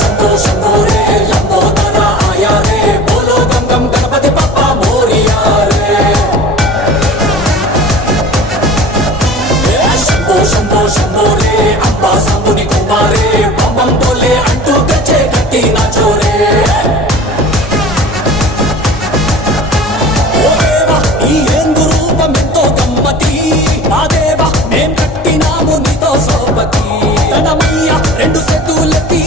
शंभो शंभो रे लंबोदरा आया रे बोलो गम गम गणपति बप्पा मोरिया रे शंभो शंभो शंभो रे अब्बा सांबुनी कुमारे बम बम बोले अंटू गच्चे गट्टी नाचो रे ओ देवा ఈ ఏందు రూపమెంతో గమ్మతి ఆ దేవా మేం కట్టినాము నీతో సోపతి రణమయ్య రెండు సెతులెత్తి